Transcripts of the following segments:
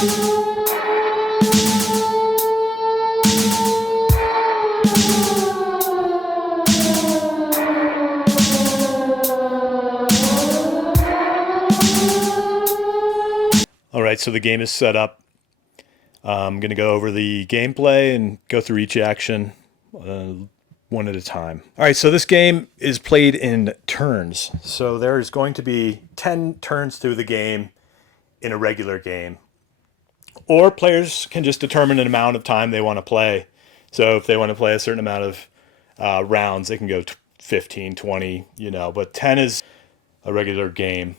All right, so the game is set up. I'm going to go over the gameplay and go through each action one at a time. All right, so this game is played in turns. So there's going to be 10 turns through the game in a regular game. Or players can just determine an amount of time they want to play. So if they want to play a certain amount of rounds, they can go 15, 20, but 10 is a regular game.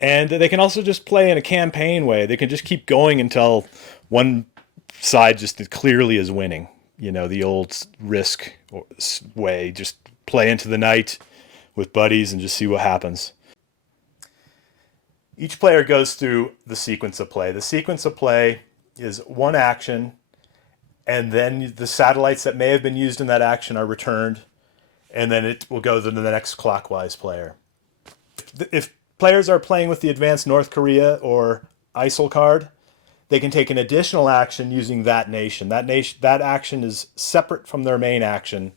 And they can also just play in a campaign way. They can just keep going until one side just clearly is winning. The old Risk way. Just play into the night with buddies and just see what happens. Each player goes through the sequence of play. The sequence of play is one action, and then the satellites that may have been used in that action are returned, and then it will go to the next clockwise player. If players are playing with the advanced North Korea or ISIL card, they can take an additional action using that nation. That action is separate from their main action.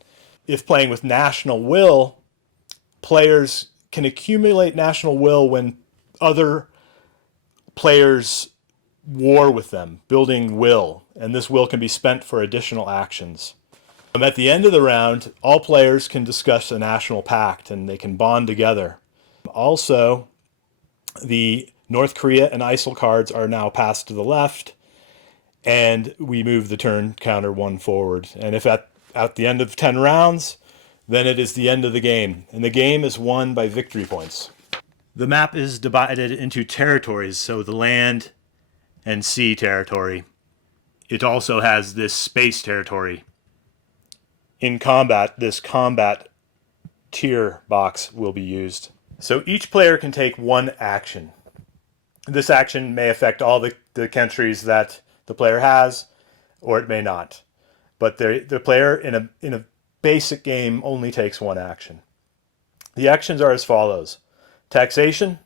If playing with national will, players can accumulate national will when other players war with them, building will, and this will can be spent for additional actions. At the end of the round, all players can discuss a national pact and they can bond together. Also, the North Korea and ISIL cards are now passed to the left, and we move the turn counter one forward. And if at the end of 10 rounds, then it is the end of the game, and the game is won by victory points. The map is divided into territories, so the land and sea territory. It also has this space territory. In combat, this combat tier box will be used. So each player can take one action. This action may affect all the countries that the player has, or it may not. But the player in a basic game only takes one action. The actions are as follows: taxation,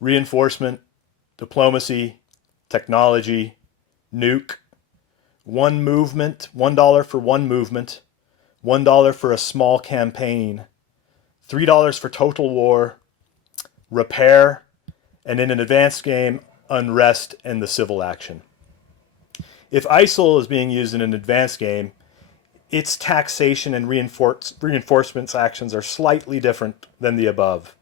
reinforcement, diplomacy, technology, nuke, one movement, $1 for one movement, $1 for a small campaign, $3 for total war, repair, and in an advanced game, unrest and the civil action. If ISIL is being used in an advanced game, its taxation and reinforcements actions are slightly different than the above,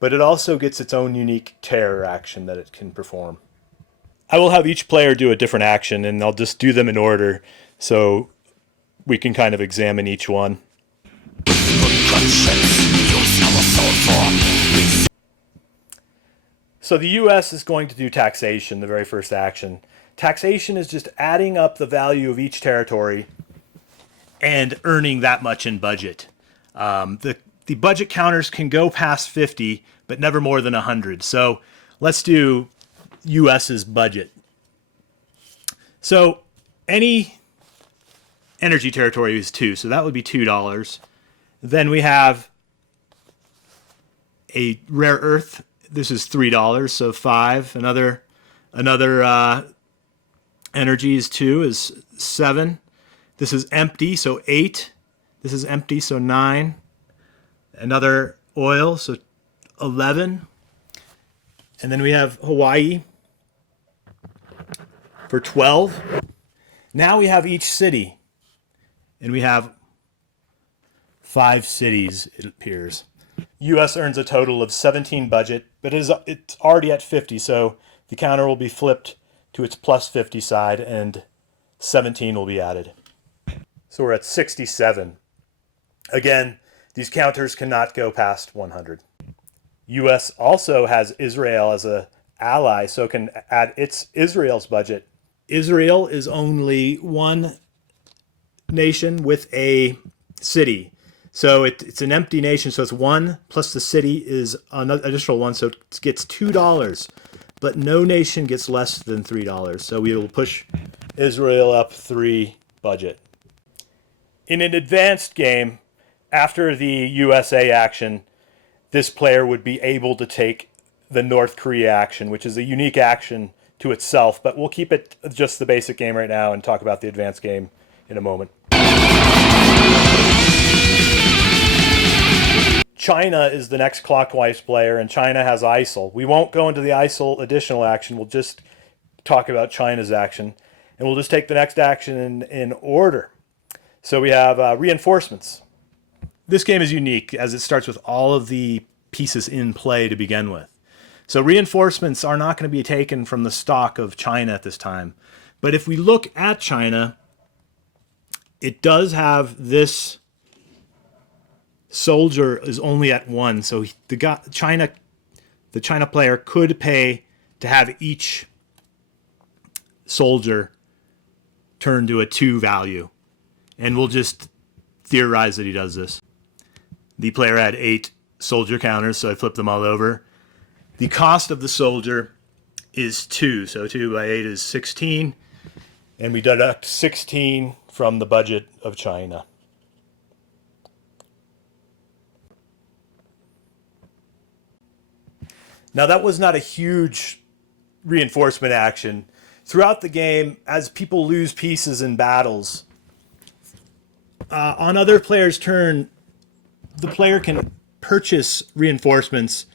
but it also gets its own unique terror action that it can perform. I will have each player do a different action, and I'll just do them in order so we can kind of examine each one. So the US is going to do taxation, the very first action. Taxation is just adding up the value of each territory and earning that much in budget. The budget counters can go past 50, but never more than 100. So let's do US's budget. So any energy territory is 2, so that would be $2. Then we have a rare earth. This is $3, so 5. Another energy is 2, is 7. This is empty, so 8. This is empty, so 9. Another oil, so 11. And then we have Hawaii for 12. Now we have each city, and we have 5 cities, it appears. US earns a total of 17 budget, but it's already at 50, so the counter will be flipped to its plus 50 side, and 17 will be added. So we're at 67. Again, these counters cannot go past 100. US also has Israel as an ally, so can add Israel's budget. Israel is only one nation with a city. So it's an empty nation, so it's 1 plus the city is an additional 1, so it gets $2. But no nation gets less than $3, so we will push Israel up 3 budget. In an advanced game, after the USA action, this player would be able to take the North Korea action, which is a unique action to itself, but we'll keep it just the basic game right now and talk about the advanced game in a moment. China is the next clockwise player, and China has ISIL. We won't go into the ISIL additional action. We'll just talk about China's action, and we'll just take the next action in order. So we have reinforcements. This game is unique as it starts with all of the pieces in play to begin with. So reinforcements are not going to be taken from the stock of China at this time. But if we look at China, it does have this soldier is only at 1. So the China player could pay to have each soldier turn to a 2 value. And we'll just theorize that he does this. The player had 8 soldier counters, so I flipped them all over. The cost of the soldier is 2, so 2 by 8 is 16, and we deduct 16 from the budget of China. Now that was not a huge reinforcement action. Throughout the game, as people lose pieces in battles, on other players' turn, the player can purchase reinforcements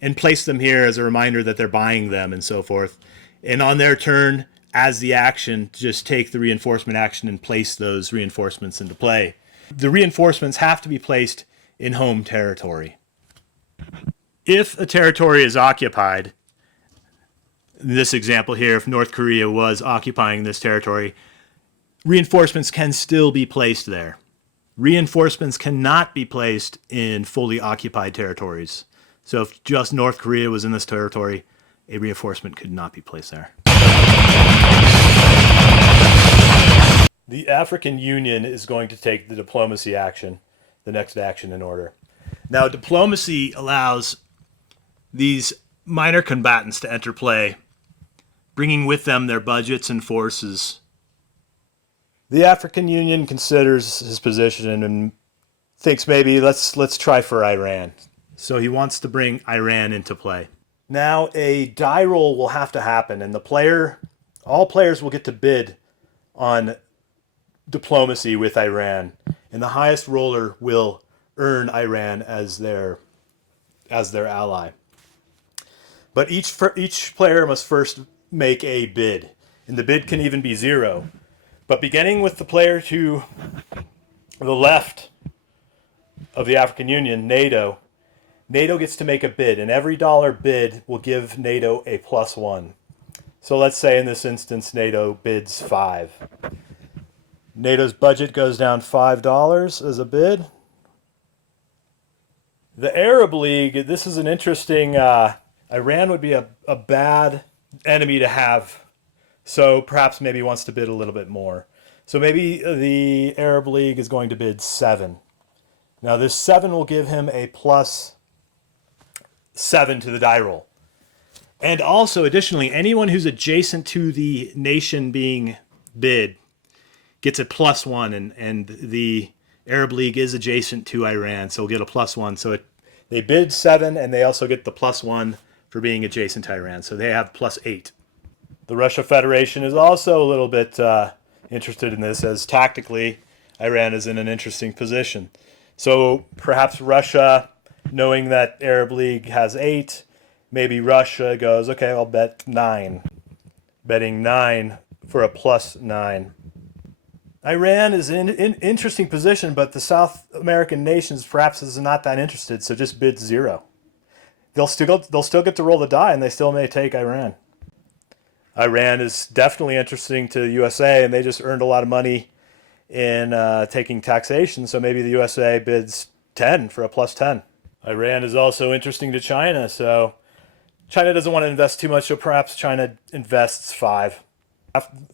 and place them here as a reminder that they're buying them and so forth. And on their turn, as the action, just take the reinforcement action and place those reinforcements into play. The reinforcements have to be placed in home territory. If a territory is occupied, in this example here, if North Korea was occupying this territory, reinforcements can still be placed there. Reinforcements cannot be placed in fully occupied territories. So if just North Korea was in this territory, a reinforcement could not be placed there. The African Union is going to take the diplomacy action, the next action in order. Now, diplomacy allows these minor combatants to enter play, bringing with them their budgets and forces. The African Union considers his position and thinks maybe let's try for Iran. So he wants to bring Iran into play. Now a die roll will have to happen, and all players will get to bid on diplomacy with Iran, and the highest roller will earn Iran as their ally. But each player must first make a bid, and the bid can even be 0. But beginning with the player to the left of the African Union, NATO gets to make a bid, and every dollar bid will give NATO a +1. So let's say in this instance, NATO bids 5. NATO's budget goes down $5 as a bid. The Arab League, this is an interesting, Iran would be a bad enemy to have. So perhaps maybe wants to bid a little bit more. So maybe the Arab League is going to bid 7. Now this 7 will give him a +7 to the die roll. And also, additionally, anyone who's adjacent to the nation being bid gets a +1, and the Arab League is adjacent to Iran, so we'll get a +1. So they bid 7, and they also get the +1 for being adjacent to Iran, so they have +8. The Russia Federation is also a little bit interested in this, as tactically Iran is in an interesting position. So perhaps Russia, knowing that Arab League has 8, maybe Russia goes, okay, I'll bet 9. Betting 9 for a +9. Iran is in an interesting position, but the South American nations perhaps is not that interested, so just bid 0. They'll still get to roll the die, and they still may take Iran. Iran is definitely interesting to the USA, and they just earned a lot of money in taking taxation, so maybe the USA bids 10 for a +10. Iran is also interesting to China, so China doesn't want to invest too much, so perhaps China invests 5.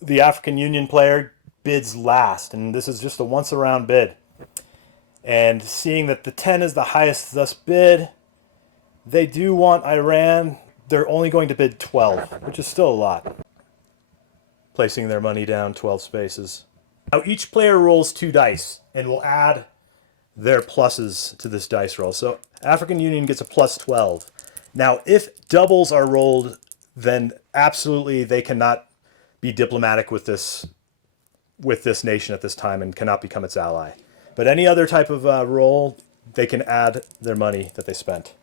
The African Union player bids last, and this is just a once-around bid. And seeing that the 10 is the highest thus bid, they do want Iran. They're only going to bid 12, which is still a lot. Placing their money down 12 spaces. Now each player rolls 2 dice and will add their pluses to this dice roll. So African Union gets a +12. Now if doubles are rolled, then absolutely they cannot be diplomatic with this nation at this time and cannot become its ally. But any other type of role, they can add their money that they spent.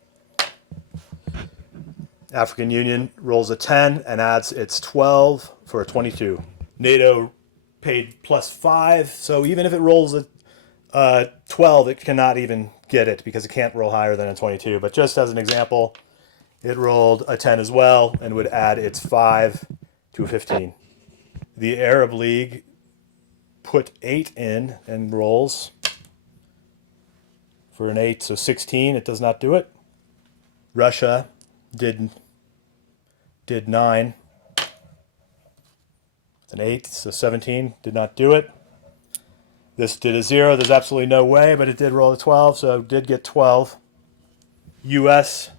African Union rolls a 10 and adds its 12 for a 22. NATO paid +5, so even if it rolls a 12, it cannot even get it because it can't roll higher than a 22. But just as an example, it rolled a 10 as well and would add its 5 to a 15. The Arab League put 8 in and rolls for an 8, so 16. It does not do it. Russia did 9. It's an 8, so 17. Did not do it. This did a 0. There's absolutely no way, but it did roll a 12, so it did get 12. US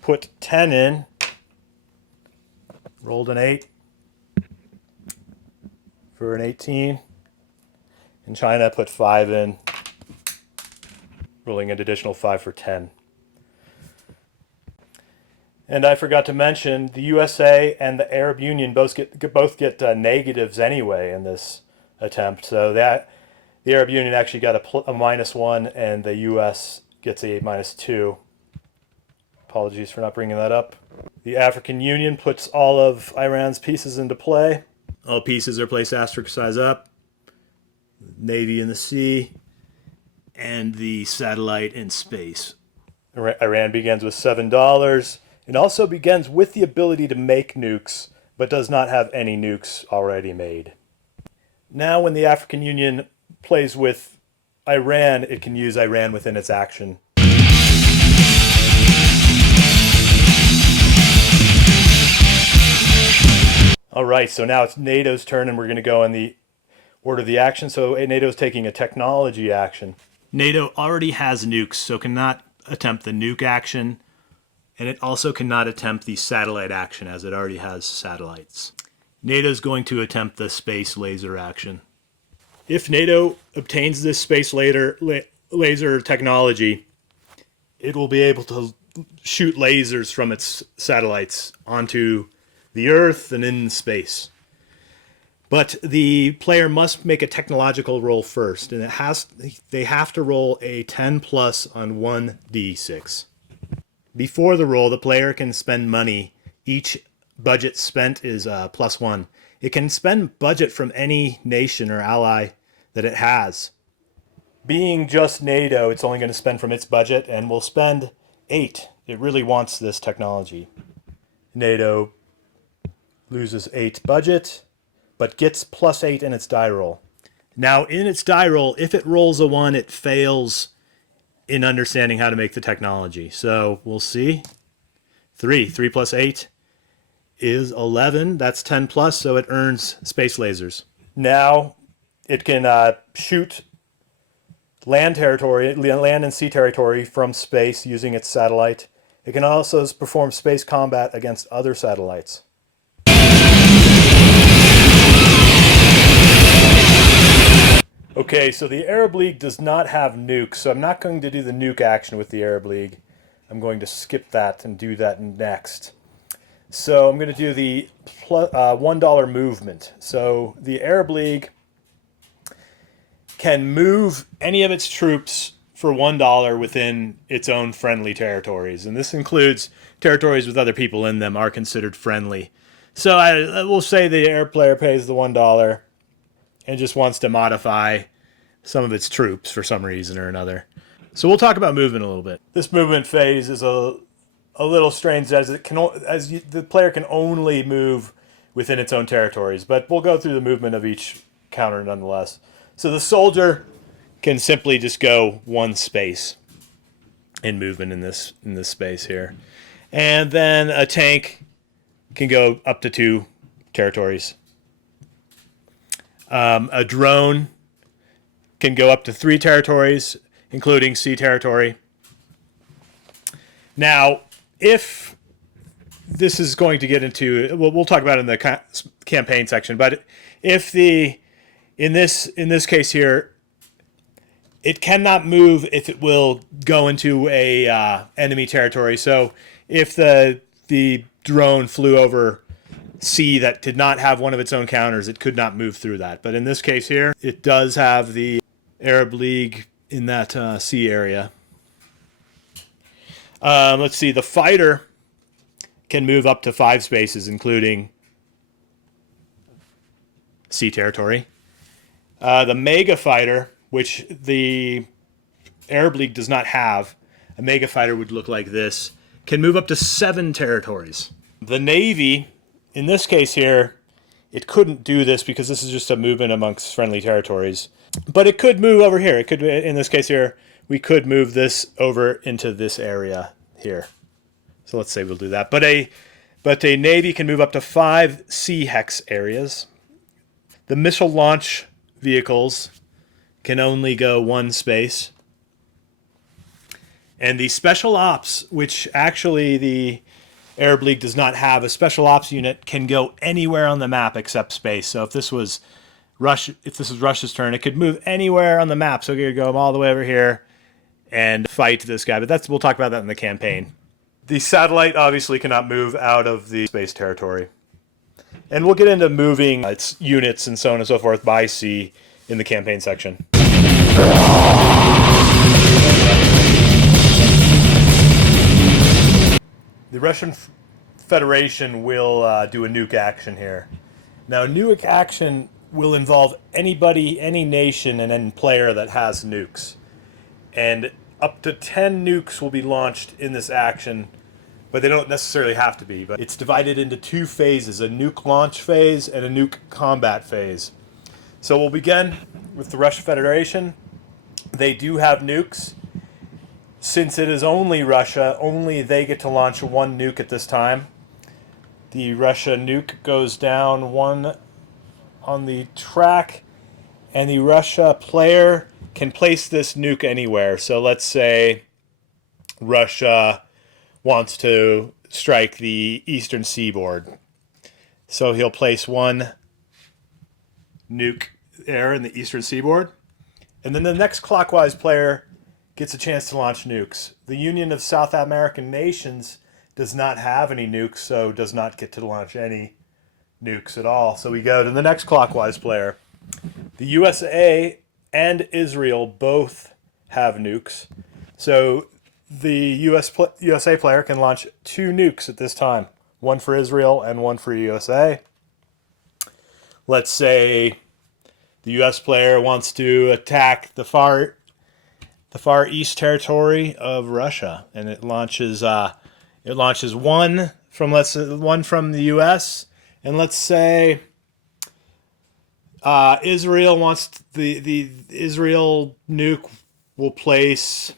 put 10 in. Rolled an 8 for an 18. And China put 5 in, rolling an additional 5 for 10. And I forgot to mention, the USA and the Arab Union both get negatives anyway in this attempt. So that the Arab Union actually got a -1, and the US gets a -2. Apologies for not bringing that up. The African Union puts all of Iran's pieces into play. All pieces are placed asterisk size up. Navy in the sea, and the satellite in space. Iran begins with $7. It also begins with the ability to make nukes, but does not have any nukes already made. Now when the African Union plays with Iran, it can use Iran within its action. All right, so now it's NATO's turn, and we're going to go in the order of the action. So NATO's taking a technology action. NATO already has nukes, so cannot attempt the nuke action, and it also cannot attempt the satellite action as it already has satellites. NATO's going to attempt the space laser action. If NATO obtains this space laser technology, it will be able to shoot lasers from its satellites onto the Earth and in space. But the player must make a technological roll first, and they have to roll a 10+ on 1d6. Before the roll, the player can spend money. Each budget spent is +1. It can spend budget from any nation or ally that it has. Being just NATO, it's only going to spend from its budget, and will spend 8. It really wants this technology. NATO loses 8 budget, but gets +8 in its die roll. Now, in its die roll, if it rolls a 1, it fails in understanding how to make the technology. So we'll see. 3 + 8 is 11. That's 10+, so it earns space lasers. Now it can shoot land and sea territory from space using its satellite. It can also perform space combat against other satellites. Okay, so the Arab League does not have nukes, so I'm not going to do the nuke action with the Arab League. I'm going to skip that and do that next. So I'm going to do the $1 movement. So the Arab League can move any of its troops for $1 within its own friendly territories. And this includes territories with other people in them are considered friendly. So I will say the Arab player pays the $1 and just wants to modify some of its troops for some reason or another. So we'll talk about movement a little bit. This movement phase is a little strange as the player can only move within its own territories, but we'll go through the movement of each counter nonetheless. So the soldier can simply just go 1 space in movement in this space here. And then a tank can go up to 2 territories. A drone can go up to 3 territories, including sea territory. Now, if this is going to get into, we'll talk about it in the campaign section, but if in this case here, it cannot move if it will go into a enemy territory. So if the drone flew over sea that did not have one of its own counters, it could not move through that. But in this case here, it does have the Arab League in that sea area. Let's see, the fighter can move up to 5 spaces, including sea territory. The mega fighter, which the Arab League does not have, a mega fighter would look like this, can move up to 7 territories. The Navy, in this case here, it couldn't do this because this is just a movement amongst friendly territories. But it could move over here. It could, in this case here, we could move this over into this area here. So let's say we'll do that. But a Navy can move up to 5 sea hex areas. The missile launch vehicles can only go 1 space. And the special ops, which actually the Arab League does not have, a special ops unit can go anywhere on the map except space. So if this was Russia's turn, it could move anywhere on the map. So it could go all the way over here and fight this guy. But we'll talk about that in the campaign. The satellite obviously cannot move out of the space territory. And we'll get into moving its units and so on and so forth by sea in the campaign section. The Russian Federation will do a nuke action here. Now, nuke action will involve anybody, any nation, and any player that has nukes. And up to 10 nukes will be launched in this action, but they don't necessarily have to be. But it's divided into 2 phases, a nuke launch phase and a nuke combat phase. So we'll begin with the Russian Federation. They do have nukes. Since it is only Russia, only they get to launch 1 nuke at this time. The Russia nuke goes down 1 on the track, and the Russia player can place this nuke anywhere. So let's say Russia wants to strike the eastern seaboard. So he'll place 1 nuke there in the eastern seaboard. And then the next clockwise player gets a chance to launch nukes. The Union of South American Nations does not have any nukes, so does not get to launch any nukes at all. So we go to the next clockwise player. The USA and Israel both have nukes. So the USA player can launch 2 nukes at this time. 1 for Israel and 1 for USA. Let's say the US player wants to attack the far east territory of Russia, and it launches 1 from the US, and let's say Israel wants the Israel nuke will place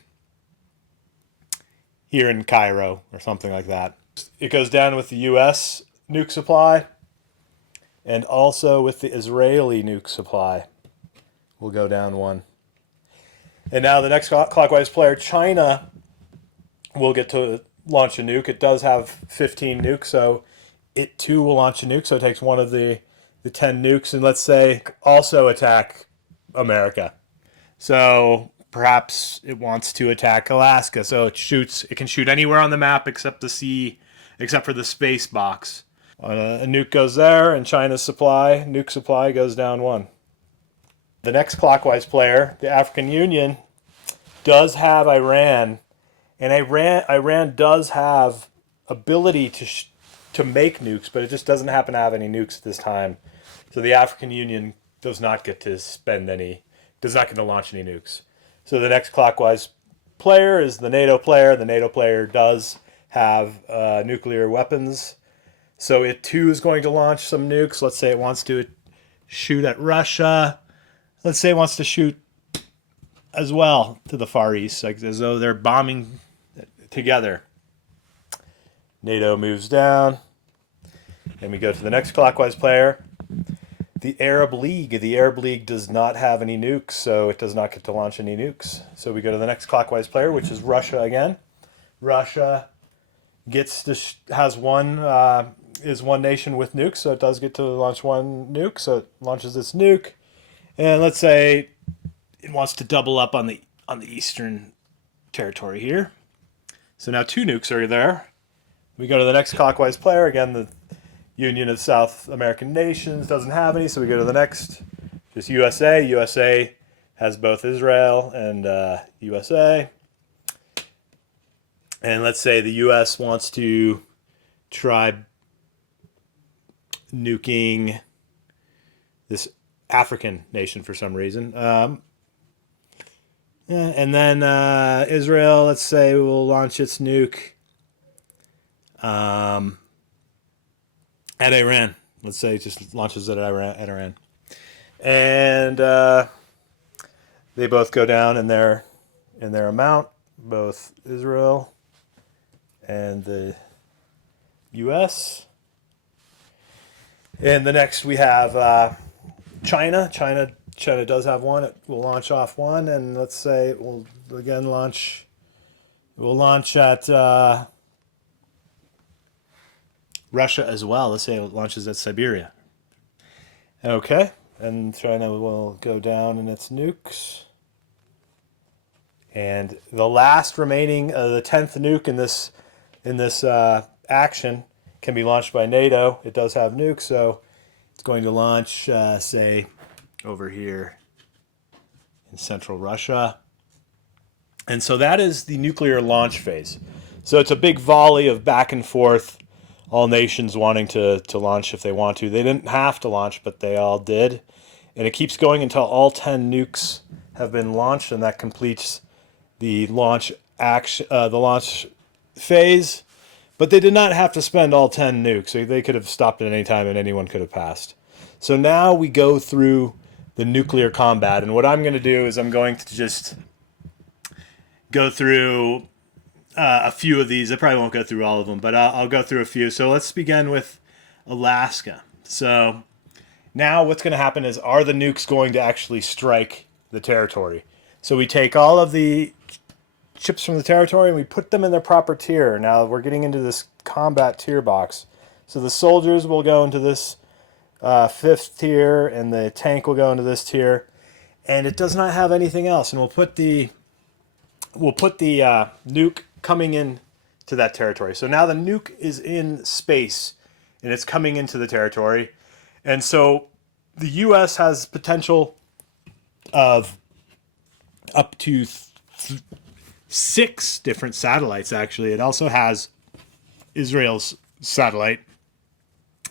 here in Cairo or something like that. It goes down with the US nuke supply and also with the Israeli nuke supply. Will go down 1. And now the next clockwise player, China, will get to launch a nuke. It does have 15 nukes, so it too will launch a nuke. So it takes 1 of the 10 nukes, and let's say also attack America. So perhaps it wants to attack Alaska. So it can shoot anywhere on the map except for the space box. A nuke goes there, and China's nuke supply goes down 1. The next clockwise player, the African Union, does have Iran, and Iran does have ability to make nukes, but it just doesn't happen to have any nukes at this time. So the African Union does not get to launch any nukes. So the next clockwise player is the NATO player. The NATO player does have nuclear weapons, so it too is going to launch some nukes. Let's say it wants to shoot at Russia. Let's say it wants to shoot as well to the Far East, like as though they're bombing together. NATO moves down, and we go to the next clockwise player, the Arab League. The Arab League does not have any nukes, so it does not get to launch any nukes. So we go to the next clockwise player, which is Russia again. Russia is one nation with nukes, so it does get to launch 1 nuke. So it launches this nuke. And let's say it wants to double up on the eastern territory here. So now 2 nukes are there. We go to the next clockwise player. Again, the Union of South American Nations doesn't have any, so we go to the next. Just USA. USA has both Israel and USA. And let's say the US wants to try nuking this African nation for some reason. And then Israel, let's say, will launch its nuke at Iran. Let's say it just launches it at Iran. And they both go down in their amount, both Israel and the U.S. And the next we have China. China does have one. It will launch off one, and let's say it will again launch. It will launch at Russia as well. Let's say it launches at Siberia. Okay, and China will go down in its nukes. And the last remaining, the 10th nuke in this action can be launched by NATO. It does have nukes, so it's going to launch, say, over here in central Russia. And so that is the nuclear launch phase. So it's a big volley of back and forth, all nations wanting to launch if they want to. They didn't have to launch, but they all did. And it keeps going until all 10 nukes have been launched, and that completes the launch phase. But they did not have to spend all 10 nukes. So they could have stopped at any time and anyone could have passed. So now we go through the nuclear combat. And what I'm going to do is I'm going to just go through a few of these. I probably won't go through all of them, but I'll go through a few. So let's begin with Alaska. So now what's going to happen is, are the nukes going to actually strike the territory? So we take all of the ships from the territory and we put them in their proper tier. Now we're getting into this combat tier box. So the soldiers will go into this 5th tier, and the tank will go into this tier, and it does not have anything else. And we'll put the nuke coming in to that territory. So now the nuke is in space and it's coming into the territory. And so the US has potential of up to 6 different satellites, actually. It also has Israel's satellite.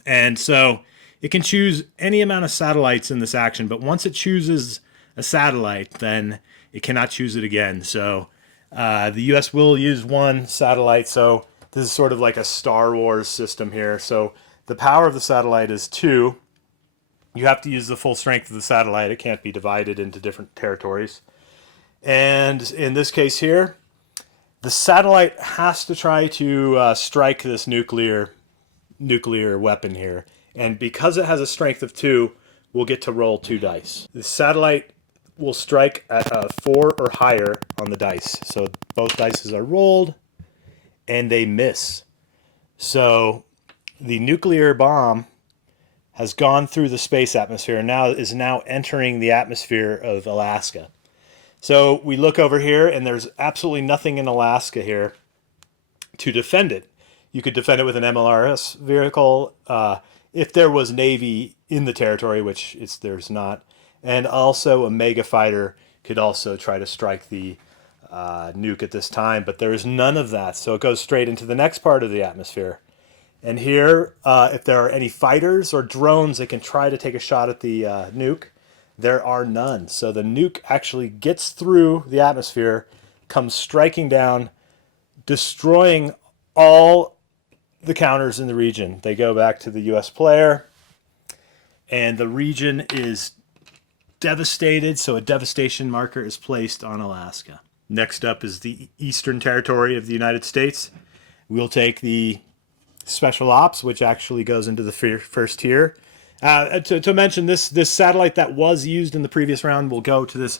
And so it can choose any amount of satellites in this action, but once it chooses a satellite, then it cannot choose it again. So the U.S. will use one satellite. So this is sort of like a Star Wars system here. So the power of the satellite is 2. You have to use the full strength of the satellite. It can't be divided into different territories. And in this case here, the satellite has to try to strike this nuclear weapon here. And because it has a strength of 2, we'll get to roll 2 dice. The satellite will strike at a 4 or higher on the dice. So both dice are rolled, and they miss. So the nuclear bomb has gone through the space atmosphere and is now entering the atmosphere of Alaska. So we look over here, and there's absolutely nothing in Alaska here to defend it. You could defend it with an MLRS vehicle, if there was Navy in the territory, which there's not. And also a mega fighter could also try to strike the nuke at this time, but there is none of that. So it goes straight into the next part of the atmosphere. And here, if there are any fighters or drones that can try to take a shot at the nuke, there are none. So the nuke actually gets through the atmosphere, comes striking down, destroying all the counters in the region. They go back to the US player, and the region is devastated, so a devastation marker is placed on Alaska. Next up is the Eastern Territory of the United States. We'll take the Special Ops, which actually goes into the first tier. To mention, this satellite that was used in the previous round will go to this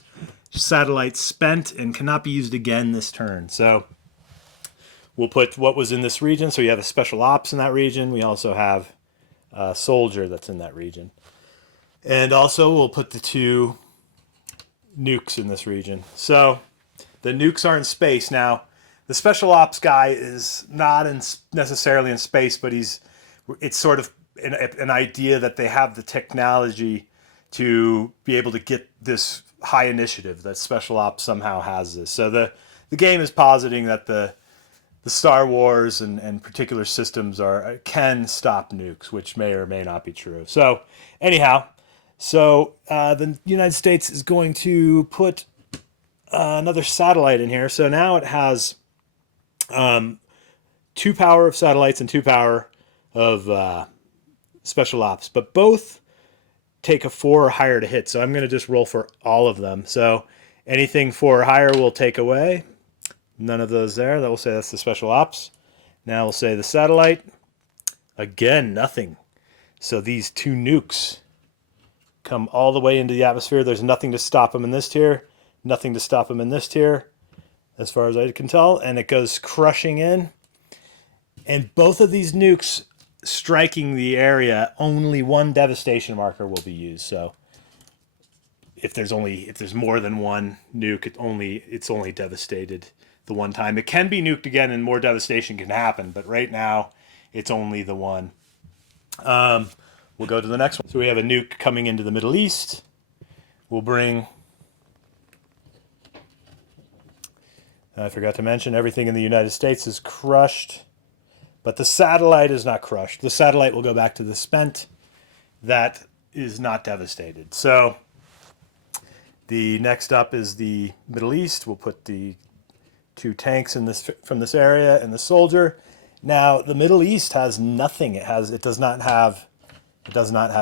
satellite spent and cannot be used again this turn. So we'll put what was in this region. So you have a Special Ops in that region. We also have a soldier that's in that region. And also we'll put the 2 nukes in this region. So the nukes are in space. Now, the special ops guy is not necessarily in space, but it's sort of an idea that they have the technology to be able to get this high initiative, that special ops somehow has this. So the game is positing that the Star Wars and particular systems can stop nukes, which may or may not be true. So anyhow, the United States is going to put another satellite in here. So now it has 2 power of satellites and 2 power of special ops, but both take a 4 or higher to hit. So I'm going to just roll for all of them. So anything 4 or higher will take away. None of those there. That will say that's the special ops. Now we'll say the satellite. Again, nothing. So these 2 nukes come all the way into the atmosphere. There's nothing to stop them in this tier. Nothing to stop them in this tier, as far as I can tell. And it goes crushing in. And both of these nukes striking the area, only 1 devastation marker will be used. So if there's more than 1 nuke, it's only devastated the 1 time. It can be nuked again and more devastation can happen, but right now it's only the 1. We'll go to the next one. So we have a nuke coming into the Middle East. We'll bring, I forgot to mention, everything in the United States is crushed, but the satellite is not crushed. The satellite will go back to the spent. That is not devastated. So the next up is the Middle East. We'll put the 2 tanks from this area and the soldier. Now the Middle East has nothing. It does not have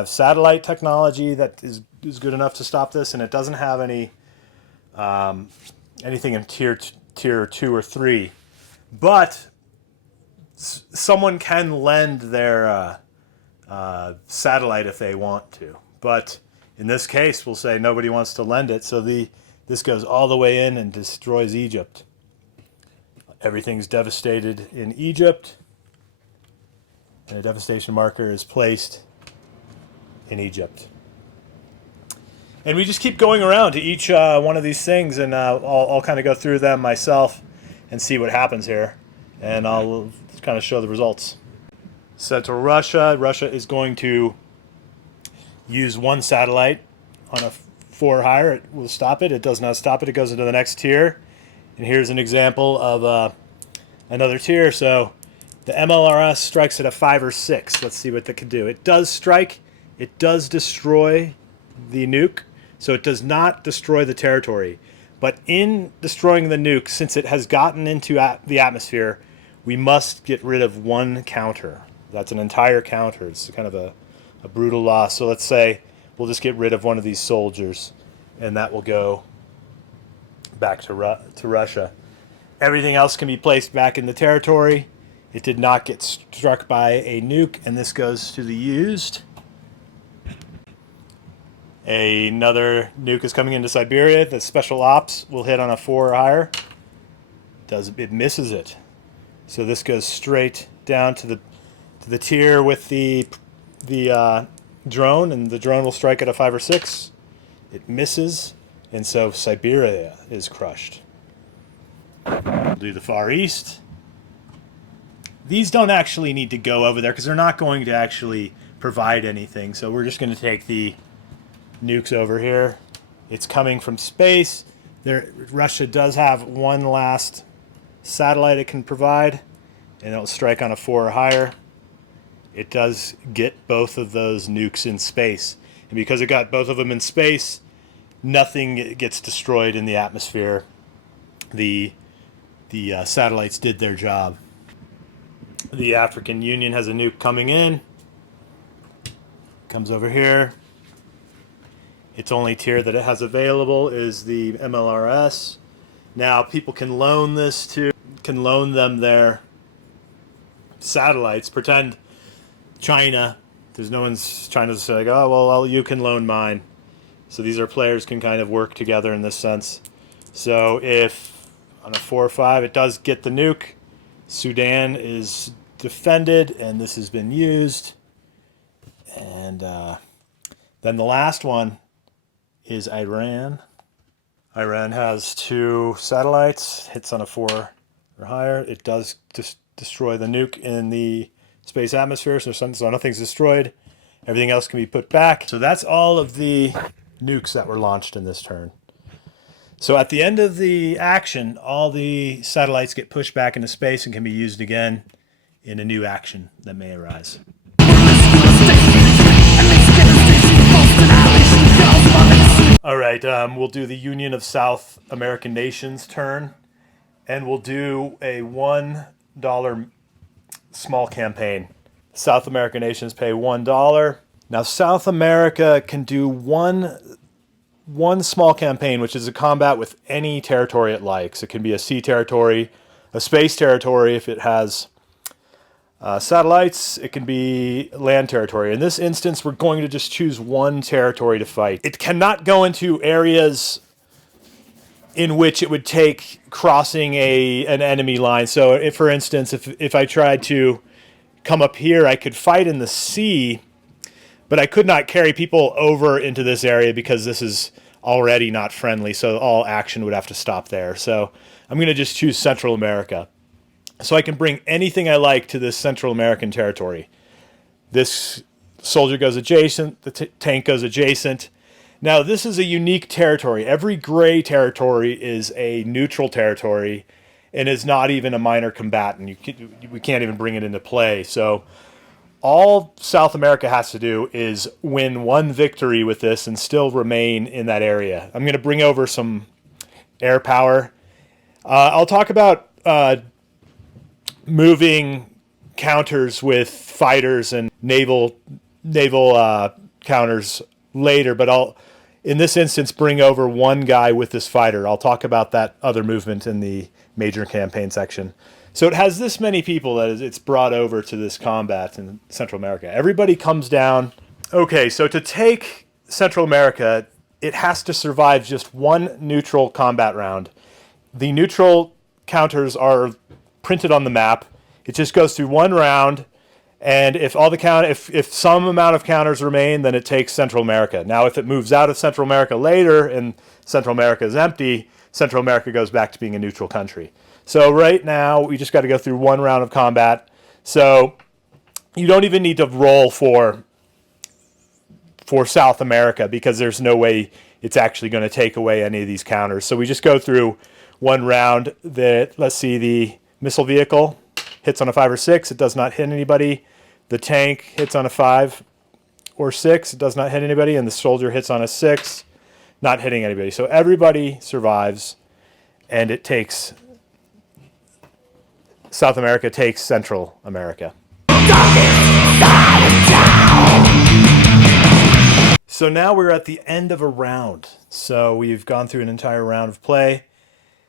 satellite technology that is good enough to stop this, and it doesn't have anything in tier 2 or 3. But someone can lend their satellite if they want to. But in this case, we'll say nobody wants to lend it, so this goes all the way in and destroys Egypt. Everything's devastated in Egypt, and a devastation marker is placed in Egypt. And we just keep going around to each one of these things, and I'll kind of go through them myself and see what happens here, and I'll kind of show the results. Central Russia is going to use 1 satellite on a 4 or higher. It will stop it. It does not stop it. It goes into the next tier. And here's an example of another tier. So the MLRS strikes at a 5 or 6. Let's see what that can do. It does strike. It does destroy the nuke. So it does not destroy the territory. But in destroying the nuke, since it has gotten into the atmosphere, we must get rid of 1 counter. That's an entire counter. It's kind of a brutal loss. So let's say we'll just get rid of 1 of these soldiers, and that will go back to Russia. Everything else can be placed back in the territory. It did not get struck by a nuke, and this goes to the used. Another nuke is coming into Siberia. The special ops will hit on a 4 or higher. It misses it. So this goes straight down to the tier with the drone, and the drone will strike at a 5 or 6. It misses, and so Siberia is crushed. We'll do the Far East. These don't actually need to go over there because they're not going to actually provide anything. So we're just going to take the nukes over here. It's coming from space. Russia does have 1 last satellite it can provide, and it'll strike on a 4 or higher. It does get both of those nukes in space. And because it got both of them in space, nothing gets destroyed in the atmosphere. The satellites did their job. The African Union has a nuke coming in. Comes over here. Its only tier that it has available is the MLRS. Now people can loan them their satellites. Pretend China, China's like, oh, well, you can loan mine. So these are players can kind of work together in this sense. So if on a 4 or 5 it does get the nuke, Sudan is defended, and this has been used. And then the last one is Iran. Iran has 2 satellites, hits on a 4 or higher. It does destroy the nuke in the space atmosphere, so nothing's destroyed. Everything else can be put back. So that's all of the nukes that were launched in this turn. So at the end of the action, all the satellites get pushed back into space and can be used again in a new action that may arise. All right, we'll do the Union of South American Nations turn, and we'll do a $1 small campaign. South American nations pay $1. Now, South America can do one small campaign, which is a combat with any territory it likes. It can be a sea territory, a space territory if it has satellites. It can be land territory. In this instance, we're going to just choose one territory to fight. It cannot go into areas in which it would take crossing an enemy line. So, if, for instance, if I tried to come up here, I could fight in the sea, but I could not carry people over into this area because this is already not friendly, so all action would have to stop there. So I'm going to just choose Central America. So I can bring anything I like to this Central American territory. This soldier goes adjacent, the tank goes adjacent. Now, this is a unique territory. Every gray territory is a neutral territory and is not even a minor combatant. We can't even bring it into play. So all South America has to do is win one victory with this and still remain in that area. I'm going to bring over some air power. I'll talk about moving counters with fighters and naval counters later, but I'll, in this instance, bring over one guy with this fighter. I'll talk about that other movement in the major campaign section. So it has this many people that it's brought over to this combat in Central America. Everybody comes down. Okay, so to take Central America, it has to survive just one neutral combat round. The neutral counters are printed on the map. It just goes through one round, and if some amount of counters remain, then it takes Central America. Now, if it moves out of Central America later and Central America is empty, Central America goes back to being a neutral country. So right now, we just got to go through one round of combat. So you don't even need to roll for South America because there's no way it's actually going to take away any of these counters. So we just go through one round. Let's see, the missile vehicle hits on a 5 or 6. It does not hit anybody. The tank hits on a 5 or 6. It does not hit anybody. And the soldier hits on a 6, not hitting anybody. So everybody survives, and it takes... South America takes Central America. So now we're at the end of a round. So we've gone through an entire round of play,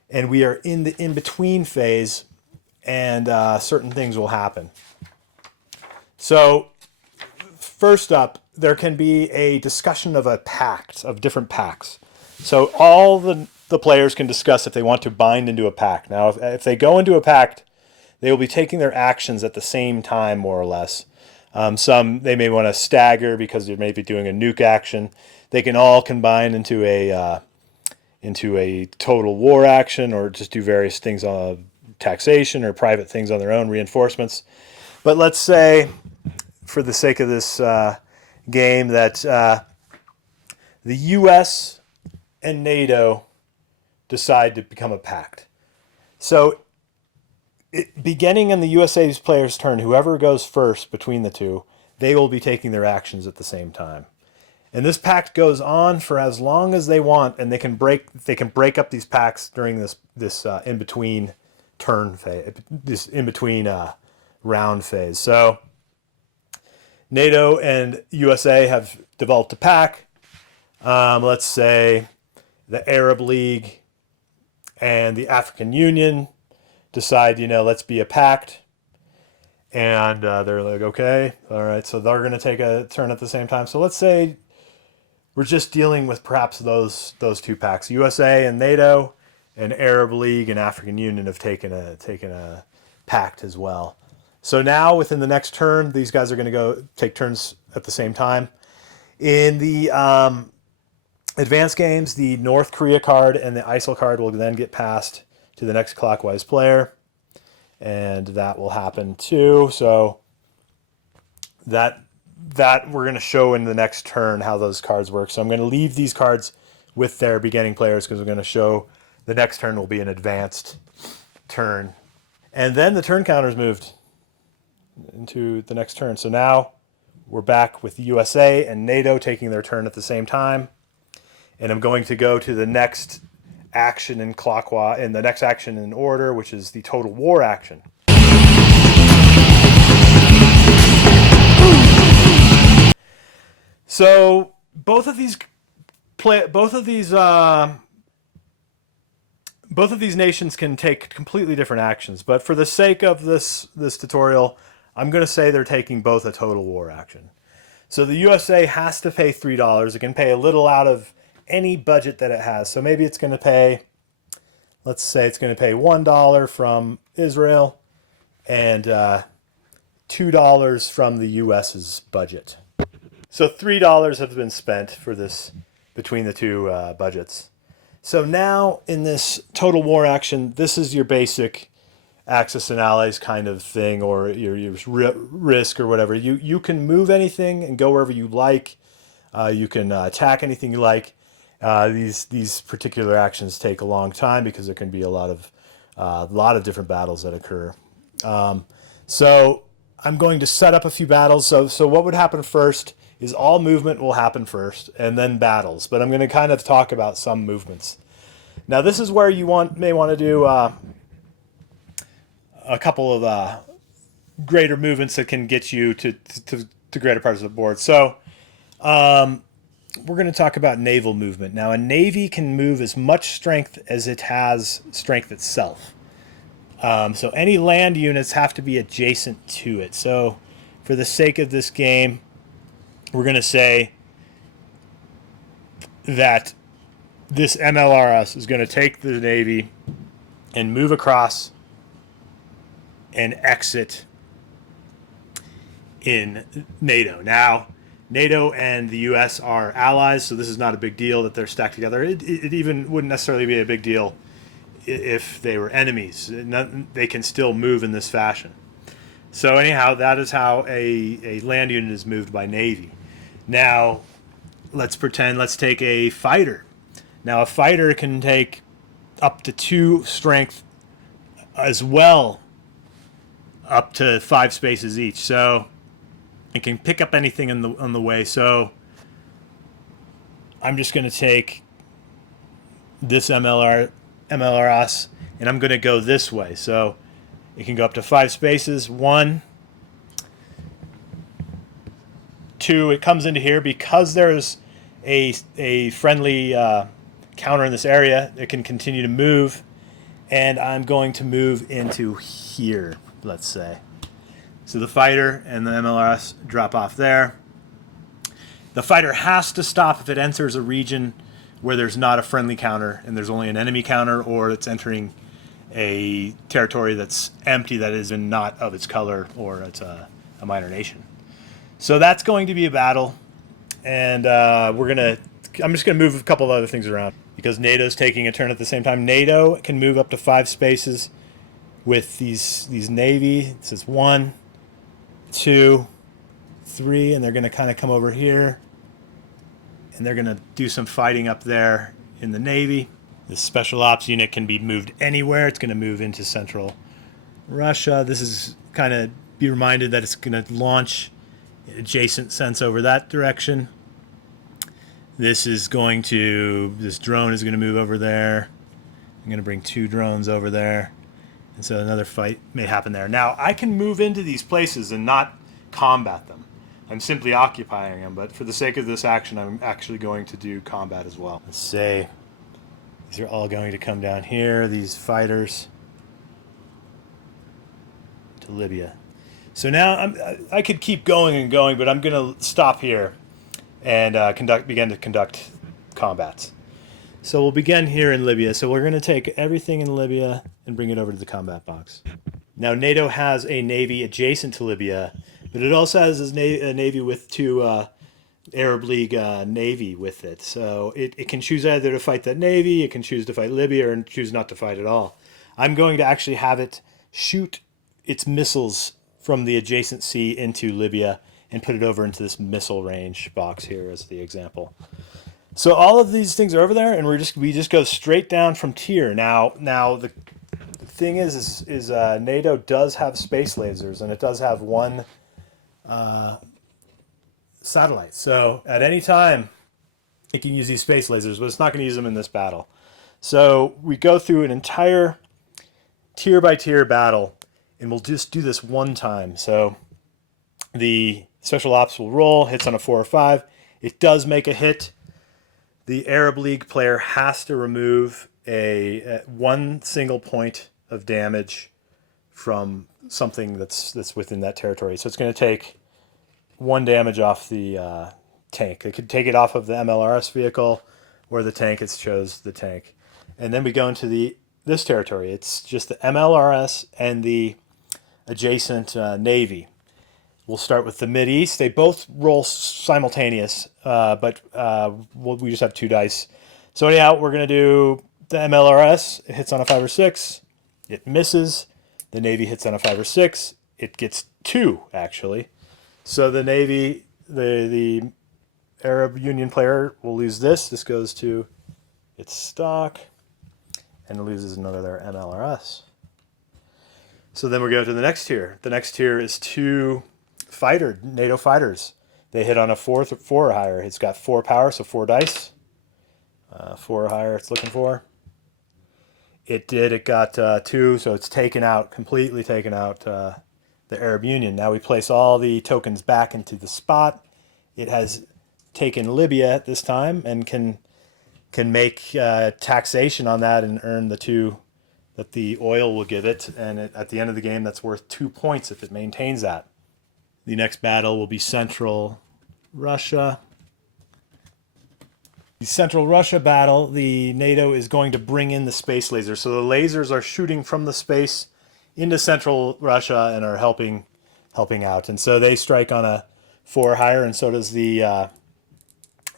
and we are in the in-between phase, and certain things will happen. So first up, there can be a discussion of a pact, of different pacts. So all the players can discuss if they want to bind into a pact. Now, if they go into a pact, they will be taking their actions at the same time, more or less. Some, they may want to stagger because they may be doing a nuke action. They can all combine into a total war action, or just do various things on taxation or private things on their own, reinforcements. But let's say, for the sake of this game, that the U.S. and NATO decide to become a pact. So beginning in the USA's player's turn, whoever goes first between the two, they will be taking their actions at the same time. And this pact goes on for as long as they want, and they can break up these pacts during this in-between turn phase, this in-between round phase. So NATO and USA have developed a pact. Let's say the Arab League and the African Union decide, let's be a pact. And they're like, okay, all right, so they're going to take a turn at the same time. So let's say we're just dealing with perhaps those two pacts. USA and NATO and Arab League and African Union have taken a pact as well. So now within the next turn, these guys are going to go take turns at the same time. In the advanced games, the North Korea card and the ISIL card will then get passed to the next clockwise player. and that will happen too. So that we're going to show in the next turn how those cards work. So I'm going to leave these cards with their beginning players because we're going to show the next turn will be an advanced turn. And then the turn counters moved into the next turn. So now we're back with the USA and NATO taking their turn at the same time. And I'm going to go to the next action in clockwise, and the next action in order, which is the total war action. So both of these nations can take completely different actions, but for the sake of this tutorial, I'm going to say they're taking both a total war action. So the USA has to pay $3. It can pay a little out of any budget that it has. So maybe it's going to pay, let's say it's going to pay $1 from Israel and $2 from the US's budget. So $3 have been spent for this between the two budgets. So now in this total war action, this is your basic Axis and Allies kind of thing, or your risk or whatever. You can move anything and go wherever you like. You can attack anything you like. These particular actions take a long time because there can be a lot of different battles that occur. So I'm going to set up a few battles. So what would happen first is all movement will happen first, and then battles. But I'm going to kind of talk about some movements. Now this is where you may want to do a couple of greater movements that can get you to greater parts of the board. So we're going to talk about naval movement. Now a navy can move as much strength as it has strength itself. So any land units have to be adjacent to it. So for the sake of this game, we're going to say that this MLRS is going to take the Navy and move across and exit in NATO. Now, NATO and the U.S. are allies, so this is not a big deal that they're stacked together. It even wouldn't necessarily be a big deal if they were enemies. They can still move in this fashion. So anyhow, that is how a land unit is moved by Navy. Now, let's take a fighter. Now, a fighter can take up to 2 strength as well, up to 5 spaces each. So it can pick up anything on the way. So I'm just going to take this MLRS, and I'm going to go this way. So it can go up to 5 spaces. 1, 2. It comes into here because there's a friendly counter in this area. It can continue to move, and I'm going to move into here, let's say. So the fighter and the MLRS drop off there. The fighter has to stop if it enters a region where there's not a friendly counter and there's only an enemy counter, or it's entering a territory that's empty, that is not of its color, or it's a minor nation. So that's going to be a battle, and I'm just going to move a couple of other things around because NATO's taking a turn at the same time. NATO can move up to 5 spaces with these Navy. This is 1, 2, 3, and they're going to kind of come over here, and they're going to do some fighting up there in the Navy. This special ops unit can be moved anywhere. It's going to move into central Russia. This is kind of be reminded that it's going to launch adjacent sense over that direction. This drone is going to move over there. I'm going to bring 2 drones over there. And so another fight may happen there. Now, I can move into these places and not combat them. I'm simply occupying them, but for the sake of this action, I'm actually going to do combat as well. Let's say these are all going to come down here, these fighters, to Libya. So now I could keep going and going, but I'm going to stop here and begin to conduct combats. So we'll begin here in Libya. So we're going to take everything in Libya and bring it over to the combat box. Now, NATO has a navy adjacent to Libya, but it also has a navy with 2 Arab League navy with it. So it can choose either to fight that navy, it can choose to fight Libya, or choose not to fight at all. I'm going to actually have it shoot its missiles from the adjacent sea into Libya and put it over into this missile range box here as the example. So all of these things are over there, and we just go straight down from tier. Now the thing is NATO does have space lasers, and it does have one satellite. So at any time, it can use these space lasers, but it's not going to use them in this battle. So we go through an entire tier by tier battle, and we'll just do this one time. So the special ops will roll, hits on a 4 or 5. It does make a hit. The Arab League player has to remove a one single point of damage from something that's within that territory. So it's going to take 1 damage off the tank. It could take it off of the MLRS vehicle or the tank. It chose the tank. And then we go into this territory. It's just the MLRS and the adjacent Navy. We'll start with the Mideast. They both roll simultaneous, but we just have 2 dice. So anyhow, we're going to do the MLRS. It hits on a 5 or 6. It misses. The Navy hits on a 5 or 6. It gets 2, actually. So the Navy, the Arab Union player will lose this. This goes to its stock, and it loses another MLRS. So then we go to the next tier. The next tier is 2 NATO fighters. They hit on a 4 or higher. It's got 4 power, so 4 dice. 4 or higher it's looking for. It did. It got 2, so it's completely taken out the Arab Union. Now we place all the tokens back into the spot. It has taken Libya this time and can make taxation on that and earn the 2 that the oil will give it. And at the end of the game, that's worth 2 points if it maintains that. The next battle will be Central Russia. The Central Russia battle, the NATO is going to bring in the space lasers. So the lasers are shooting from the space into Central Russia and are helping out. And so they strike on a 4 or higher, and so does the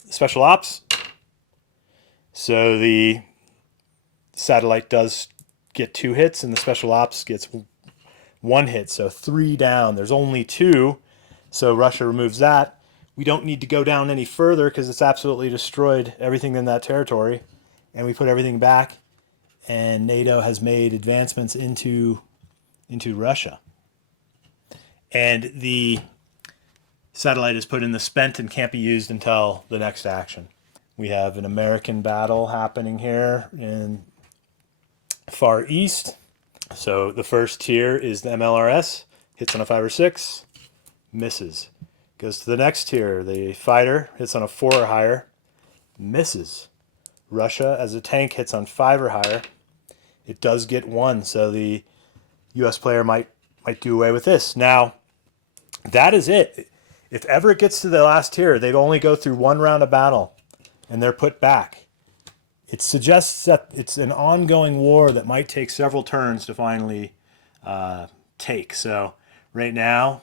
special ops. So the satellite does get 2 hits, and the special ops gets 1 hit. So 3 down. There's only 2, so Russia removes that. We don't need to go down any further because it's absolutely destroyed everything in that territory. And we put everything back, and NATO has made advancements into Russia. And the satellite is put in the spent and can't be used until the next action. We have an American battle happening here in Far East. So the first tier is the MLRS, hits on a 5 or 6, misses. Goes to the next tier, the fighter hits on a 4 or higher, misses. Russia, as a tank, hits on 5 or higher. It does get 1, so the U.S. player might do away with this. Now, that is it. If ever it gets to the last tier, they'd only go through 1 round of battle, and they're put back. It suggests that it's an ongoing war that might take several turns to finally take. So right now,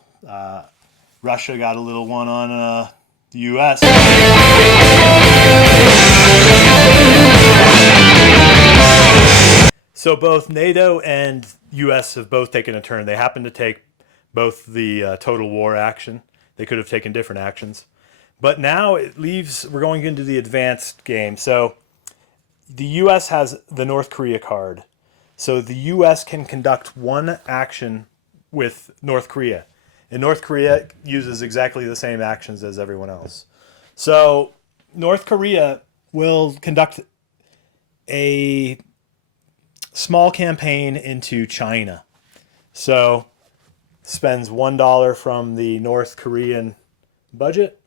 Russia got a little one on the U.S. So both NATO and U.S. have both taken a turn. They happen to take both the total war action. They could have taken different actions. But now we're going into the advanced game. So the U.S. has the North Korea card. So the U.S. can conduct 1 action with North Korea. And North Korea uses exactly the same actions as everyone else. So North Korea will conduct a small campaign into China. So spends $1 from the North Korean budget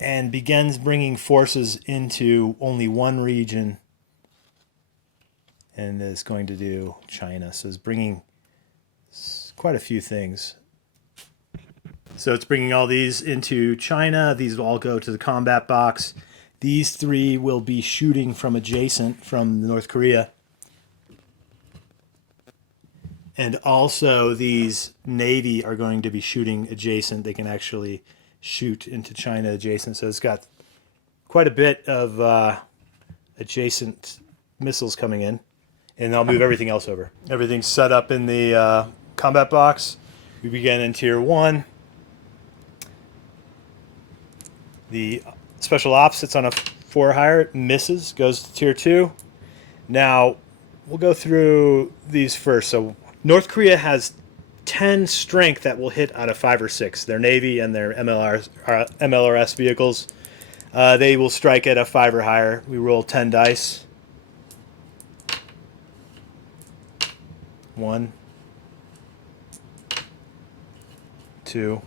and begins bringing forces into only 1 region, and is going to do China. So it's bringing quite a few things. So it's bringing all these into China. These will all go to the combat box. These 3 will be shooting from adjacent from North Korea. And also these Navy are going to be shooting adjacent. They can actually shoot into China adjacent. So it's got quite a bit of adjacent missiles coming in. And I'll move everything else over. Everything's set up in the combat box. We begin in Tier 1. The special ops sits on a 4 higher, misses, goes to Tier 2. Now, we'll go through these first. So North Korea has 10 strength that will hit out of 5 or 6. Their Navy and their MLRS vehicles. They will strike at a 5 or higher. We roll 10 dice. 1, 2.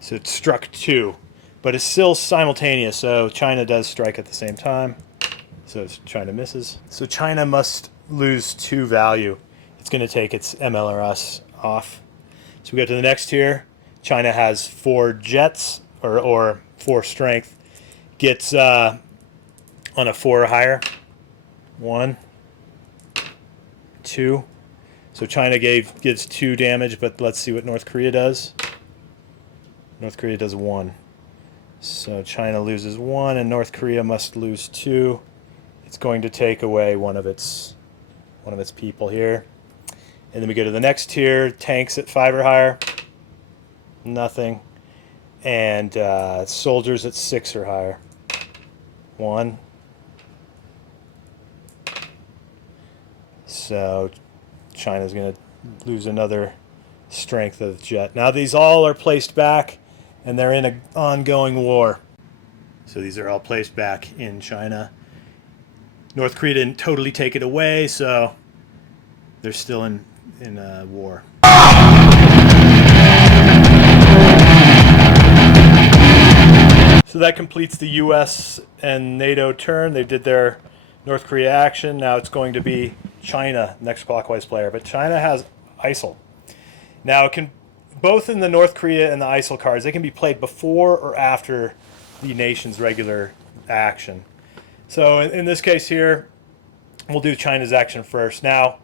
So it struck 2. But it's still simultaneous, so China does strike at the same time. So China misses. So China must lose 2 value. It's going to take its MLRS off. So we go to the next tier. China has 4 jets, or 4 strength. Gets on a 4 or higher. 1, 2. So China gives 2 damage, but let's see what North Korea does. North Korea does 1. So China loses 1, and North Korea must lose 2. It's going to take away one of its people here. And then we go to the next tier, tanks at 5 or higher. Nothing. And soldiers at 6 or higher. 1. So China's going to lose another strength of jet. Now these all are placed back, and they're in an ongoing war. So these are all placed back in China. North Korea didn't totally take it away, so they're still in war. So that completes the U.S. and NATO turn. They did their North Korea action. Now it's going to be China, next clockwise player. But China has ISIL. Now it can, both in the North Korea and the ISIL cards, they can be played before or after the nation's regular action. So in this case here, we'll do China's action first. Now,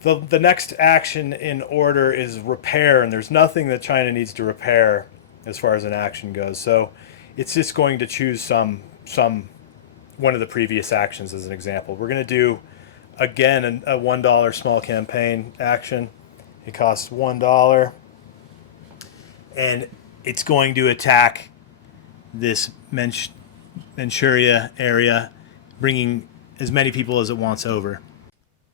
the next action in order is repair, and there's nothing that China needs to repair as far as an action goes. So it's just going to choose one of the previous actions as an example. We're going to do, again, a $1 small campaign action. It costs $1, and it's going to attack this Manchuria area, bringing as many people as it wants over.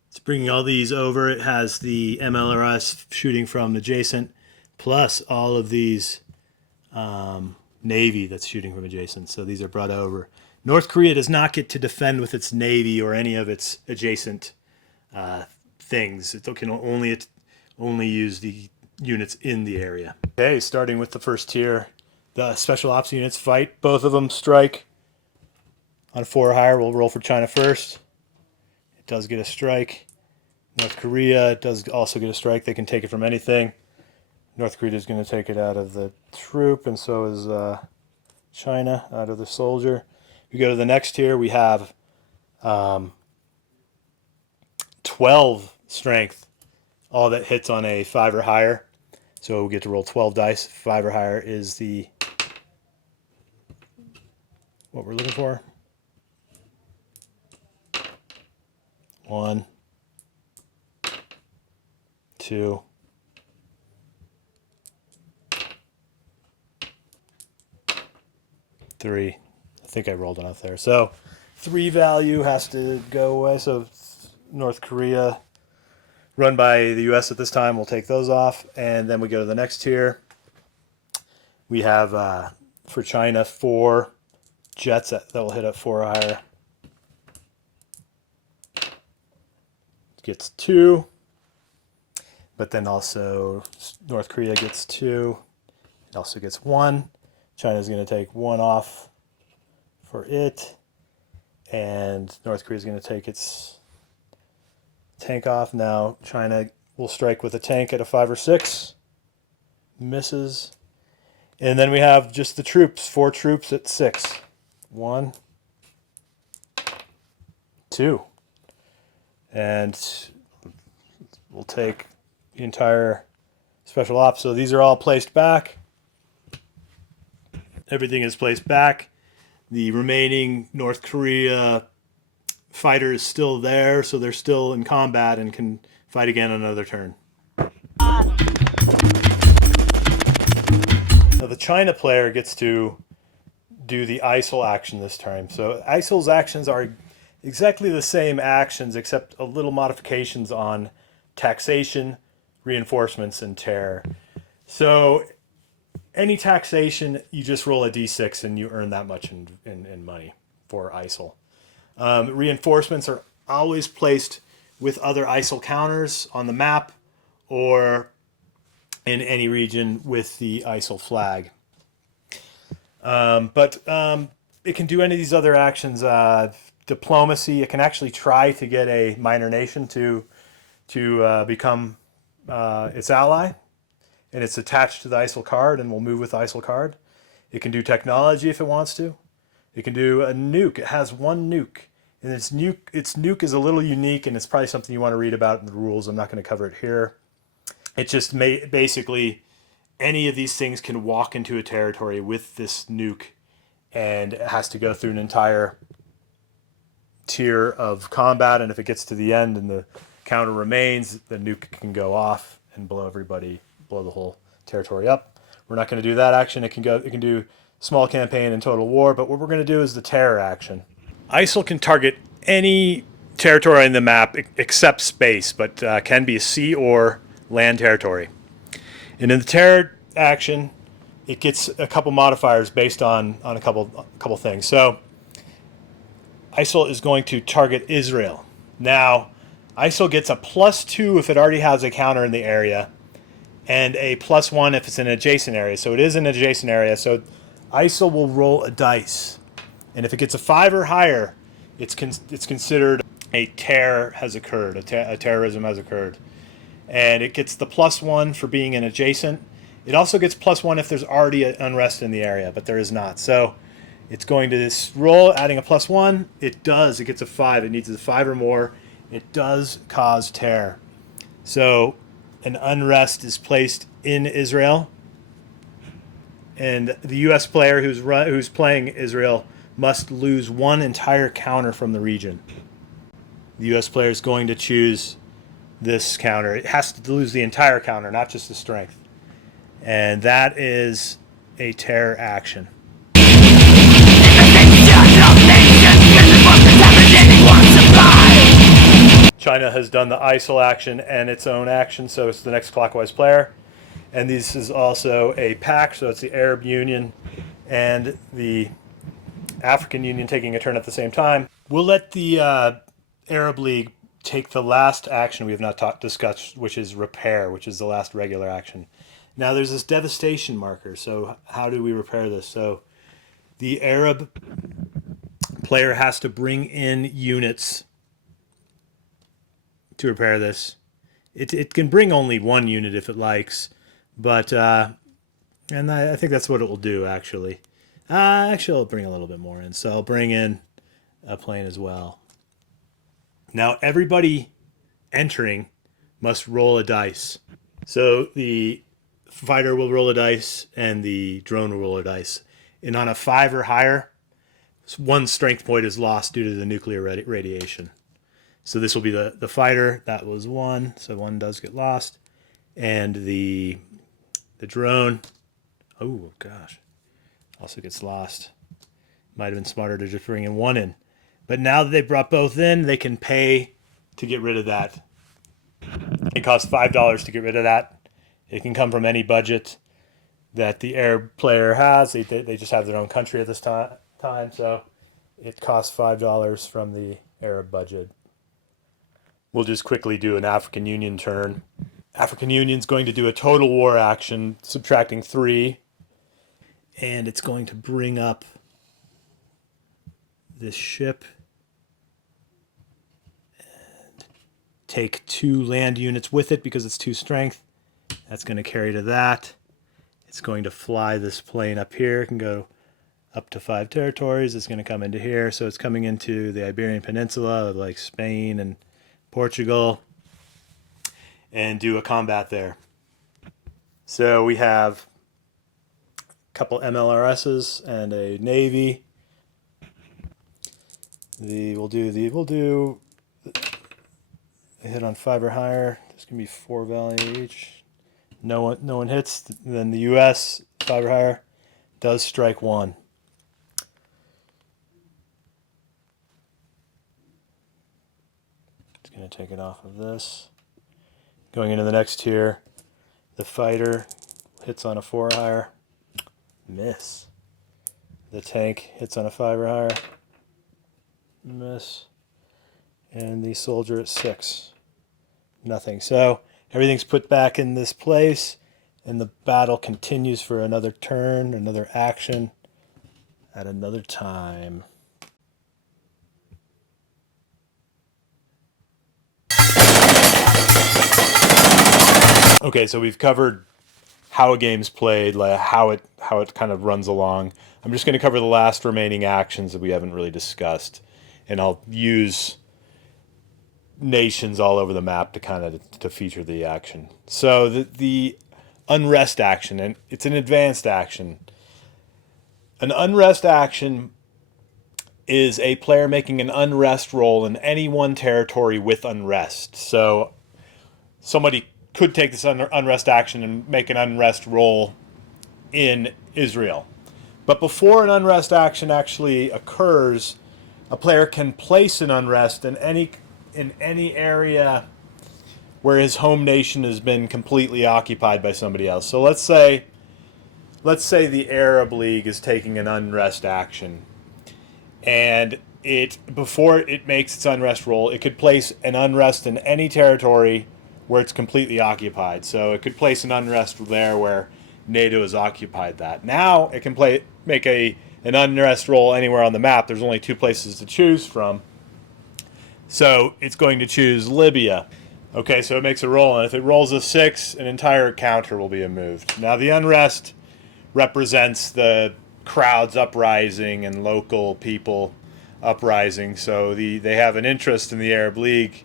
It's bringing all these over. It has the MLRS shooting from adjacent, plus all of these Navy that's shooting from adjacent. So these are brought over. North Korea does not get to defend with its Navy or any of its adjacent things. It can only use the units in the area. Okay, starting with the first tier. The special ops units fight. Both of them strike on 4 or higher. We'll roll for China first. It does get a strike. North Korea does also get a strike. They can take it from anything. North Korea is going to take it out of the troop, and so is China out of the soldier. We go to the next tier. We have 12 strength, all that hits on a 5 or higher. So we get to roll 12 dice. 5 or higher is what we're looking for. 1, 2, 3. I think I rolled enough there. So 3 value has to go away. So North Korea, run by the U.S. at this time, we'll take those off. And then we go to the next tier. We have, for China, 4 jets that will hit at 4 or higher. Gets 2. But then also North Korea gets 2. It also gets 1. China's going to take 1 off for it. And North Korea is going to take its tank off. Now China will strike with a tank at a 5 or 6. Misses. And then we have just the troops. 4 troops at 6. 1, 2. And we'll take the entire special ops. So these are all placed back. Everything is placed back. The remaining North Korea fighter is still there, so they're still in combat and can fight again another turn. Now the China player gets to do the ISIL action this time. So ISIL's actions are exactly the same actions except a little modifications on taxation, reinforcements, and terror. So any taxation, you just roll a d6 and you earn that much in money for ISIL. Reinforcements are always placed with other ISIL counters on the map or in any region with the ISIL flag. But it can do any of these other actions. Diplomacy, it can actually try to get a minor nation to become its ally, and it's attached to the ISIL card and will move with the ISIL card. It can do technology if it wants to. It can do a nuke. It has one nuke, and its nuke is a little unique, and it's probably something you want to read about in the rules. I'm not going to cover it here. It just basically any of these things can walk into a territory with this nuke, and it has to go through an entire tier of combat, and if it gets to the end and the counter remains, the nuke can go off and blow the whole territory up. We're not going to do that action. It can do small campaign and total war, but what we're going to do is the terror action. ISIL can target any territory on the map except space, but can be a sea or land territory. And in the terror action, it gets a couple modifiers based on a couple things. So ISIL is going to target Israel. Now, ISIL gets a +2 if it already has a counter in the area, and a +1 if it's in an adjacent area. So it is an adjacent area. So ISIL will roll a dice, and if it gets a 5 or higher, it's considered a terror has occurred, a terrorism has occurred, and it gets the +1 for being an adjacent. It also gets +1 if there's already an unrest in the area, but there is not. So it's going to this roll, adding a +1. It gets a 5. It needs a 5 or more. It does cause terror. So an unrest is placed in Israel, and the U.S. player who's playing Israel must lose one entire counter from the region. The U.S. player is going to choose this counter. It has to lose the entire counter, not just the strength. And that is a terror action. China has done the ISIL action and its own action, so it's the next clockwise player. And this is also a pact, so it's the Arab Union and the African Union taking a turn at the same time. We'll let the Arab League take the last action we have not discussed, which is repair, which is the last regular action. Now there's this devastation marker, so how do we repair this? So the Arab player has to bring in units to repair this. It can bring only one unit if it likes, but and I think that's what it will do actually. Actually, I'll bring a little bit more in, so I'll bring in a plane as well. Now everybody entering must roll a dice. So the fighter will roll a dice and the drone will roll a dice. And on a 5 or higher, one strength point is lost due to the nuclear radiation. So this will be the fighter. That was 1, so 1 does get lost. And the drone, oh gosh, also gets lost. Might have been smarter to just bring in 1 in. But now that they brought both in, they can pay to get rid of that. It costs $5 to get rid of that. It can come from any budget that the Arab player has. They just have their own country at this time, so it costs $5 from the Arab budget. We'll just quickly do an African Union turn. African Union's going to do a total war action, subtracting 3, and it's going to bring up this ship and take 2 land units with it because it's 2 strength. That's going to carry to that. It's going to fly this plane up here. It can go up to 5 territories. It's going to come into here. So it's coming into the Iberian Peninsula, like Spain and Portugal, and do a combat there. So we have a couple MLRSs and a Navy. We'll do A hit on 5 or higher. This can be 4 value each. No one hits. Then the U.S. 5 or higher does strike 1. It's going to take it off of this. Going into the next tier, the fighter hits on a 4 or higher. Miss. The tank hits on a 5 or higher. Miss. And the soldier at 6. Nothing. So everything's put back in this place, and the battle continues for another turn, another action, at another time. Okay, so we've covered how a game's played, like how it kind of runs along. I'm just going to cover the last remaining actions that we haven't really discussed, and I'll use nations all over the map to kind of to feature the action. So the unrest action, and it's an advanced action. An unrest action is a player making an unrest roll in any one territory with unrest. So somebody could take this unrest action and make an unrest roll in Israel. But before an unrest action actually occurs, a player can place an unrest in any area where his home nation has been completely occupied by somebody else. So let's say the Arab League is taking an unrest action, and before it makes its unrest roll, it could place an unrest in any territory where it's completely occupied. So it could place an unrest there where NATO has occupied that. Now it can make an unrest roll anywhere on the map. There's only 2 places to choose from. So it's going to choose Libya. Okay, so it makes a roll, and if it rolls a 6, an entire counter will be moved. Now the unrest represents the crowds uprising and local people uprising. So they have an interest in the Arab League,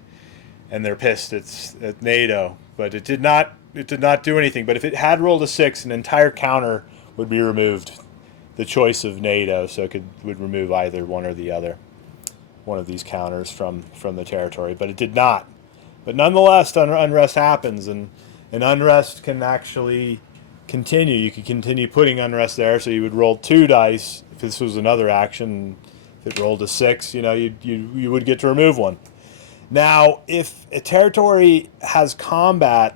and they're pissed at NATO. But it did not do anything. But if it had rolled a 6, an entire counter would be removed. The choice of NATO, so it would remove either one or the other, one of these counters from the territory. But it did not. But nonetheless, unrest happens, and unrest can actually continue. You could continue putting unrest there, so you would roll 2 dice. If this was another action, if it rolled a 6, you would get to remove one. Now, if a territory has combat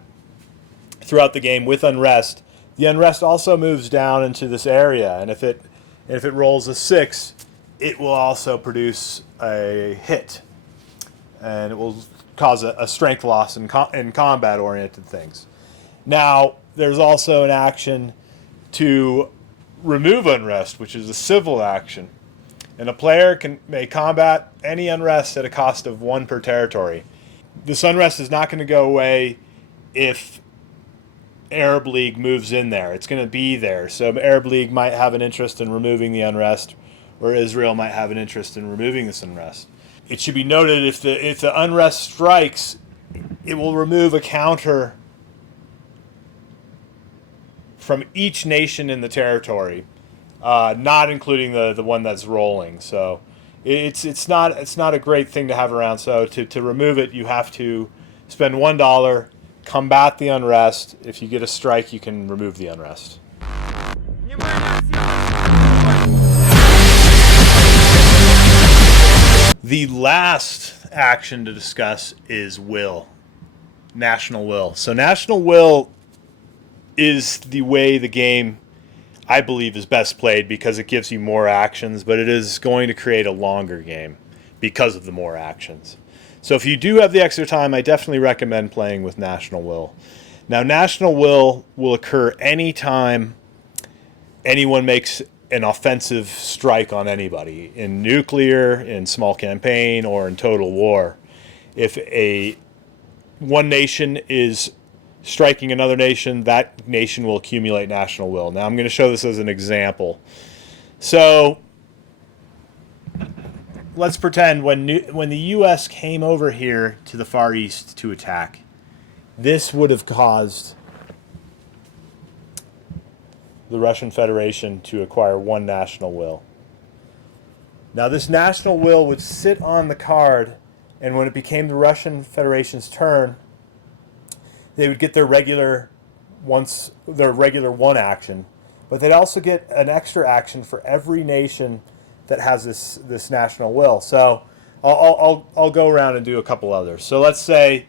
throughout the game with unrest, the unrest also moves down into this area, and if it rolls a 6, it will also produce a hit, and it will cause a strength loss in combat-oriented things. Now, there's also an action to remove unrest, which is a civil action. And a player may combat any unrest at a cost of 1 per territory. This unrest is not going to go away if Arab League moves in there. It's going to be there. So Arab League might have an interest in removing the unrest, or Israel might have an interest in removing this unrest. It should be noted if the unrest strikes, it will remove a counter from each nation in the territory, not including the one that's rolling. So it's not a great thing to have around. So to remove it, you have to spend $1, combat the unrest. If you get a strike, you can remove the unrest. The last action to discuss is will, national will. So national will is the way the game, I believe, is best played because it gives you more actions, but it is going to create a longer game because of the more actions. So if you do have the extra time, I definitely recommend playing with national will. Now, national will occur anytime anyone makes an offensive strike on anybody, in nuclear, in small campaign, or in total war. If one nation is striking another nation, that nation will accumulate national will. Now I'm going to show this as an example. So let's pretend when the U.S. came over here to the Far East to attack, this would have caused the Russian Federation to acquire 1 national will. Now this national will would sit on the card And when it became the Russian Federation's turn, they would get their regular one action, but they'd also get an extra action for every nation that has this national will. So I'll go around and do a couple others. So let's say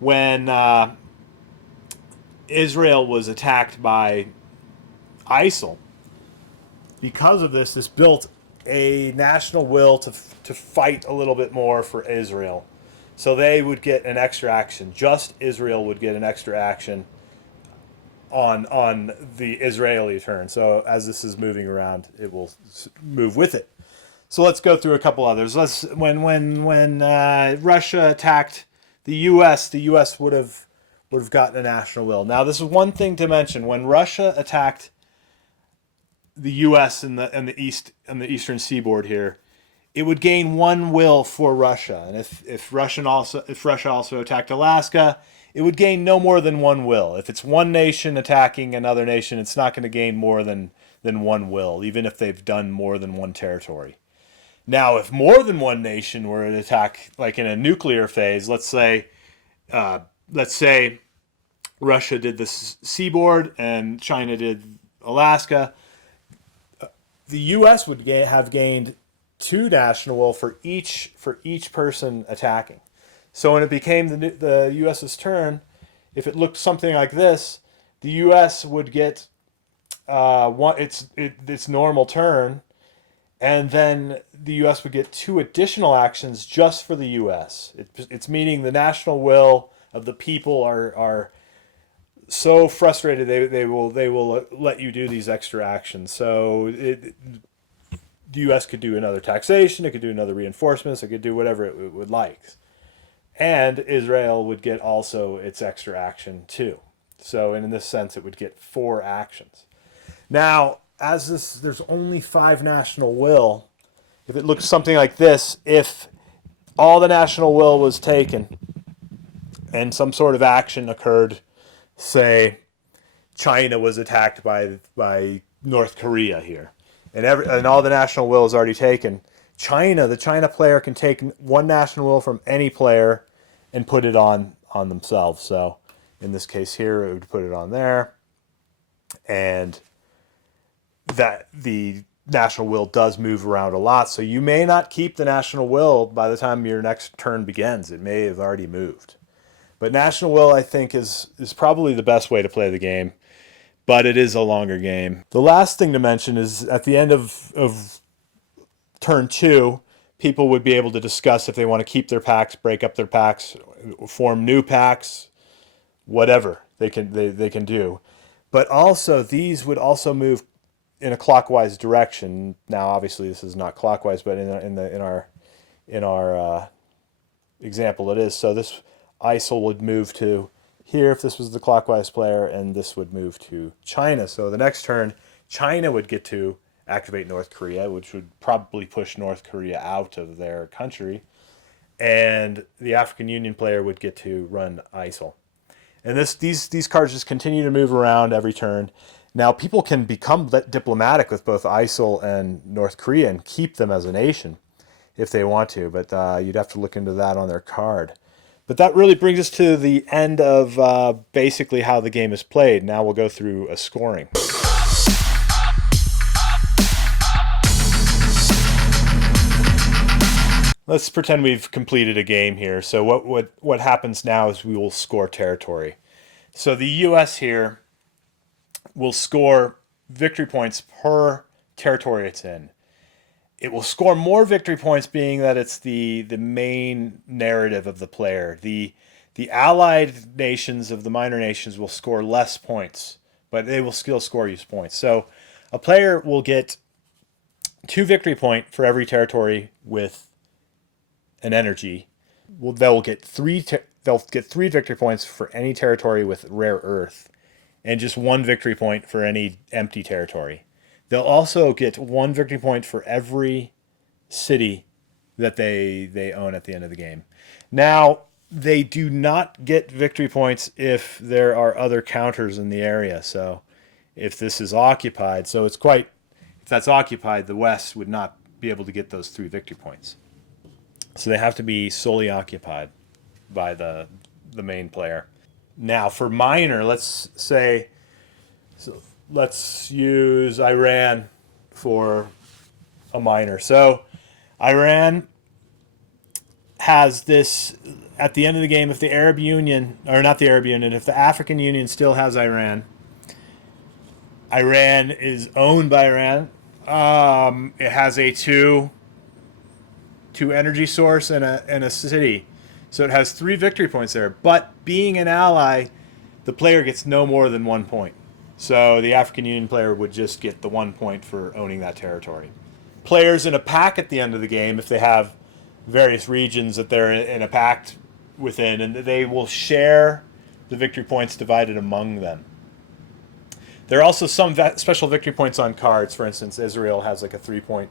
when Israel was attacked by ISIL, because of this built a national will to fight a little bit more for Israel. So they would get an extra action. Just Israel would get an extra action on the Israeli turn. So as this is moving around, it will move with it. So let's go through a couple others. When Russia attacked the U.S. would have gotten a national will. Now this is one thing to mention. When Russia attacked the U.S. in the eastern seaboard here, it would gain one will for Russia, and if Russia also attacked Alaska, it would gain no more than one will. If it's one nation attacking another nation, it's not going to gain more than one will, even if they've done more than one territory. Now, if more than one nation were to attack, like in a nuclear phase, let's say Russia did the seaboard and China did Alaska, the U.S. would have gained two national will for each person attacking. So when it became the U.S.'s turn, if it looked something like this, the U.S. would get its normal turn, and then the U.S. would get two additional actions just for the U.S. It's meaning the national will of the people are so frustrated they will let you do these extra actions. So the U.S. could do another taxation, it could do another reinforcements, it could do whatever it would like. And Israel would get also its extra action too. So in this sense, it would get 4 actions. Now, there's only 5 national will. If it looked something like this, if all the national will was taken and some sort of action occurred, say China was attacked by North Korea here, and all the national will is already taken. The China player can take one national will from any player and put it on themselves. So in this case here, it would put it on there, and that the national will does move around a lot. So you may not keep the national will by the time your next turn begins. It may have already moved. But national will, I think, is probably the best way to play the game, but it is a longer game. The last thing to mention is at the end of turn 2, people would be able to discuss if they want to keep their packs, break up their packs, form new packs, whatever they can do. But also these would also move in a clockwise direction. Now, obviously, this is not clockwise, but in our example, it is. So this ISIL would move to here if this was the clockwise player, and this would move to China. So the next turn, China would get to activate North Korea, which would probably push North Korea out of their country, and the African Union player would get to run ISIL. And these cards just continue to move around every turn. Now, people can become diplomatic with both ISIL and North Korea and keep them as a nation if they want to, but you'd have to look into that on their card. But that really brings us to the end of basically how the game is played. Now we'll go through a scoring. Let's pretend we've completed a game here. So what happens now is we will score territory. So the U.S. here will score victory points per territory it's in. It will score more victory points, being that it's the main narrative of the player. The allied nations of the minor nations will score less points, but they will still score you points. So a player will get 2 victory point for every territory with an energy. They'll get 3 victory points for any territory with rare earth, and just 1 victory point for any empty territory. They'll also get 1 victory point for every city that they own at the end of the game. Now, they do not get victory points if there are other counters in the area. So if this is occupied, if that's occupied, the West would not be able to get those 3 victory points. So they have to be solely occupied by the main player. Now for minor, let's say, let's use Iran for a minor. So Iran has this at the end of the game. If the Arab Union, or not the Arab Union, if the African Union still has Iran, Iran is owned by Iran. It has a two energy source and a city, so it has 3 victory points there. But being an ally, the player gets no more than 1 point. So the African Union player would just get the 1 point for owning that territory. Players in a pack at the end of the game, if they have various regions that they're in a pact within, and they will share the victory points divided among them. There are also some special victory points on cards. For instance, Israel has like a 3-point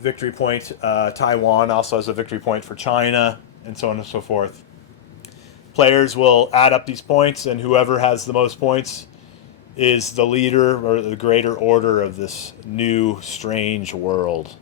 victory point. Taiwan also has a victory point for China, and so on and so forth. Players will add up these points, and whoever has the most points is the leader or the greater order of this new strange world.